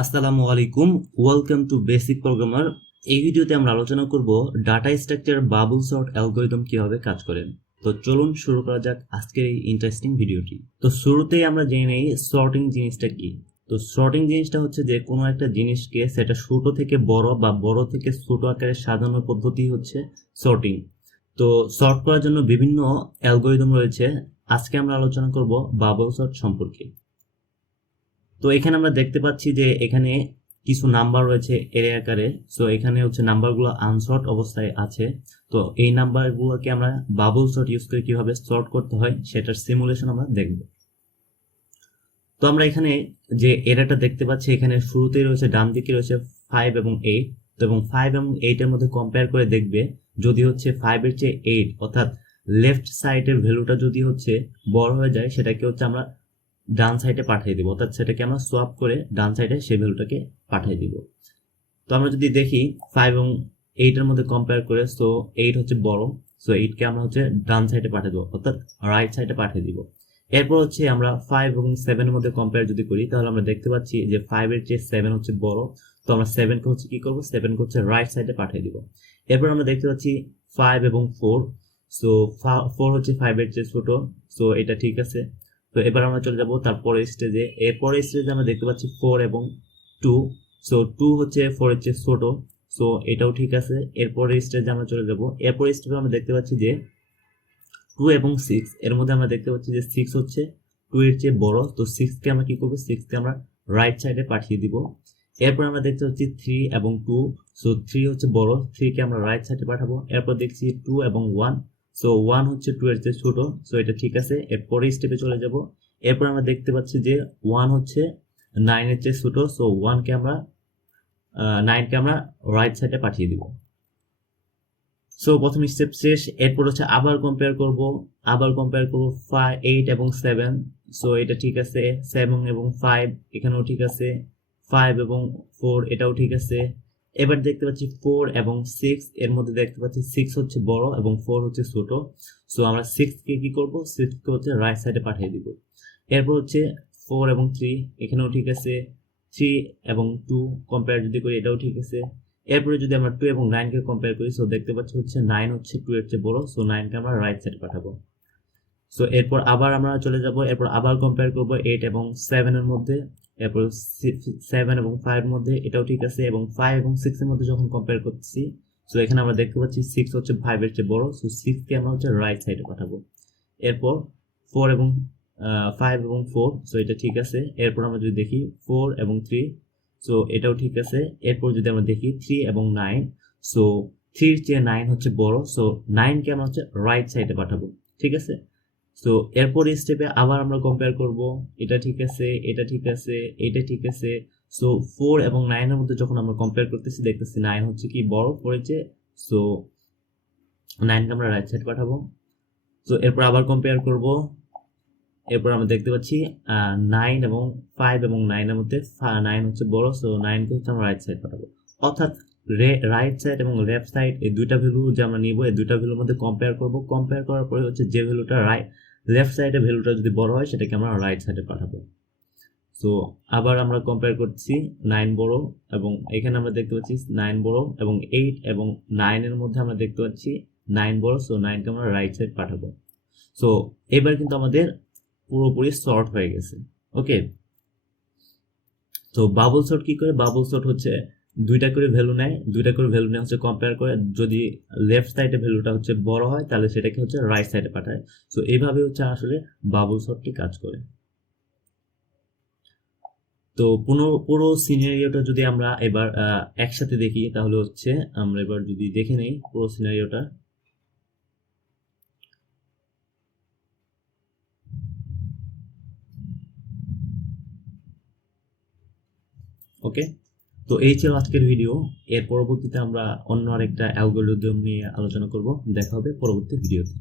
আসসালামু আলাইকুম, welcome to basic programmer. এই ভিডিওতে আমরা আলোচনা করব data structure bubble sort algorithm কিভাবে কাজ করে। তো চলুন শুরু করা যাক আজকের এই ইন্টারেস্টিং ভিডিওটি। তো শুরুতেই আমরা জেনে নেই সর্টিং জিনিসটা কি। তো সর্টিং জিনিসটা হচ্ছে যে কোনো একটা জিনিসকে সেটা ছোট থেকে বড় বা বড় থেকে ছোট আকারে সাজানোর পদ্ধতি হচ্ছে সর্টিং। তো সর্ট করার জন্য বিভিন্ন অ্যালগরিদম রয়েছে। আজকে আমরা আলোচনা করব বাবল সর্ট সম্পর্কে। তো এখানে আমরা দেখতে পাচ্ছি যে এখানে কিছু নাম্বার রয়েছে এরে আকারে। সো এখানে হচ্ছে নাম্বারগুলো আনসর্ট অবস্থায় আছে। তো এই নাম্বারগুলোকে আমরা বাবল সর্ট ইউজ করে কিভাবে সর্ট করতে হয় সেটার সিমুলেশন আমরা দেখব। তো আমরা এখানে যে এরাটা দেখতে পাচ্ছি, এখানে শুরুতেই রয়েছে, ডান দিকে রয়েছে 5 এবং 8। তো এবং 5 এবং 8 এর মধ্যে কম্পেয়ার করে দেখবে যদি হচ্ছে 5 এর চেয়ে 8 অর্থাৎ লেফট সাইডের ভ্যালুটা যদি হচ্ছে বড় হয়ে যায়, সেটাকে হচ্ছে আমরা ডান সাইডে পাঠিয়ে দিব, অর্থাৎ সেটাকে আমরা সোয়াপ করে ডান সাইডে সেই ভ্যালুটাকে পাঠিয়ে দিব। তো আমরা যদি দেখি 5 এবং 8 এর মধ্যে কম্পেয়ার করে, সো 8 হচ্ছে বড়, সো 8 কে আমরা হচ্ছে ডান সাইডে পাঠিয়ে দেবো, অর্থাৎ রাইট সাইডে পাঠিয়ে দিব। এরপর হচ্ছে আমরা 5 এবং 7 এর মধ্যে কম্পেয়ার যদি করি, তাহলে আমরা দেখতে পাচ্ছি যে 5 এর চেয়ে 7 হচ্ছে বড়। তো আমরা 7 কে হচ্ছে কি করব, 7 কে হচ্ছে রাইট সাইডে পাঠিয়ে দিব। এরপর আমরা দেখতে পাচ্ছি 5 এবং 4, সো 4 হচ্ছে 5 এর চেয়ে ছোট, সো এটা ঠিক আছে। তো এবার আমরা চলে যাব তারপরে স্টেজে। এরপরের স্টেজে আমরা দেখতে পাচ্ছি 4 এবং 2, সো 2 হচ্ছে 4 এর চেয়ে ছোট, সো এটাও ঠিক আছে। এরপরের স্টেজে আমরা চলে যাব। এরপরের স্টেজে আমরা দেখতে পাচ্ছি যে 2 এবং 6, এর মধ্যে আমরা দেখতে পাচ্ছি যে 6 হচ্ছে 2 এর চেয়ে বড়। তো 6 কে আমরা কি করব, 6 কে আমরা রাইট সাইডে পাঠিয়ে দিব। এরপর আমরা দেখতে পাচ্ছি 3 এবং 2, সো 3 হচ্ছে বড়, 3 কে আমরা রাইট সাইডে পাঠাবো। এরপর দেখছি 2 এবং 1, সো 1 হচ্ছে 2 এর চেয়ে ছোট, সো এটা ঠিক আছে। এরপরে স্টেপে চলে যাব। এরপর আমরা দেখতে পাচ্ছি যে 1 হচ্ছে 9 এর চেয়ে ছোট, সো 1 কে আমরা 9 কে আমরা রাইট সাইডে পাঠিয়ে দিব। সো প্রথম স্টেপ শেষ। এরপর হচ্ছে আবার কম্পেয়ার করব, 5 8 এবং 7, সো এটা ঠিক আছে। 7 এবং 5 এখানেও ঠিক আছে। 5 এবং 4 এটাও ঠিক আছে। এবার দেখতে পাচ্ছি 4 এবং 6, এর মধ্যে দেখতে পাচ্ছি 6 হচ্ছে বড় এবং 4 হচ্ছে ছোট, সো আমরা 6 কে কি করব, 6 কে হচ্ছে রাইট সাইডে পাঠিয়ে দিব। এরপর হচ্ছে 4 এবং 3, এখানেও ঠিক আছে। 3 এবং 2 কম্পেয়ার যদি করি, এটাও ঠিক আছে। এরপরে যদি আমরা 2 এবং 9 কে কম্পেয়ার করি, সো দেখতে পাচ্ছি হচ্ছে 9 হচ্ছে 2 এর চেয়ে বড়, সো 9 কে আমরা রাইট সাইডে পাঠাবো। সো এরপর আবার আমরা চলে যাব। এরপর আবার কম্পেয়ার করব 8 এবং 7 এর মধ্যে। এরপর 7 এবং 5 এর মধ্যে, এটাও ঠিক আছে। এবং 5 এবং 6 এর মধ্যে যখন কম্পেয়ার করতেছি, সো এখানে আমরা দেখতে পাচ্ছি 6 হচ্ছে 5 এর চেয়ে বড়, সো 6 কে আমরা হচ্ছে রাইট সাইডে পাঠাবো। এরপর 4 এবং 5 এবং 4, সো এটা ঠিক আছে। এরপর আমরা যদি দেখি 4 এবং 3, সো এটাও ঠিক আছে। এরপর যদি আমরা দেখি 3 এবং 9, সো 3 এর চেয়ে 9 হচ্ছে বড়, সো 9 কে আমরা হচ্ছে রাইট সাইডে পাঠাবো, ঠিক আছে। সো এরপর স্টেপে আবার আমরা কম্পেয়ার করব, এটা ঠিক আছে, এটা ঠিক আছে, এটা ঠিক আছে। সো 4 এবং 9 এর মধ্যে যখন আমরা কম্পেয়ার করতেছি, দেখতেছি 9 হচ্ছে কি বড় পড়েছে, সো 9 কে আমরা রাইট সাইড পাঠাবো। সো এরপর আবার কম্পেয়ার করব। এরপর আমরা দেখতে পাচ্ছি 9 এবং 5 এবং 9 এর মধ্যে 9 হচ্ছে বড়, সো 9 কে হচ্ছে আমরা রাইট সাইড পাঠাবো। অর্থাৎ রাইট সাইড এবং লেফট সাইড এই দুইটা ভ্যালু যে আমরা নিব, এই দুইটা ভ্যালুর মধ্যে কম্পেয়ার করব। কম্পেয়ার করার পরে হচ্ছে যে ভ্যালুটা লেফট সাইডের ভ্যালুটা যদি বড় হয়, সেটাকে আমরা রাইট সাইডে পাঠাবো। সো আবার আমরা কম্পেয়ার করছি 9 বড়, এবং এখানে আমরা দেখতে পাচ্ছি 9 বড়, এবং 8 এবং 9 এর মধ্যে আমরা দেখতে পাচ্ছি 9 বড়, সো 9 কে আমরা রাইট সাইড পাঠাবো। সো এবার কিন্তু আমাদের পুরোপুরি সর্ট হয়ে গেছে। ওকে, তো বাবল সর্ট কি করে? বাবল সর্ট হচ্ছে দুইটা করে ভ্যালু নেয়, হচ্ছে কম্পেয়ার করে, যদি লেফট সাইডে ভ্যালুটা হচ্ছে বড় হয়, তাহলে সেটাকে হচ্ছে রাইট সাইডে পাঠায়। সো এইভাবে হচ্ছে আসলে বাবল সর্টটি কাজ করে। তো পুরো সিনারিওটা যদি আমরা এবার একসাথে দেখি, তাহলে হচ্ছে আমরা এবার যদি দেখে নেই পুরো সিনারিওটা। ওকে, তো এই ছিল আজকের ভিডিও। এর পরবর্তীতে আমরা অন্য আরেকটা অ্যালগরিদম নিয়ে আলোচনা করব। দেখা হবে পরবর্তী ভিডিওতে।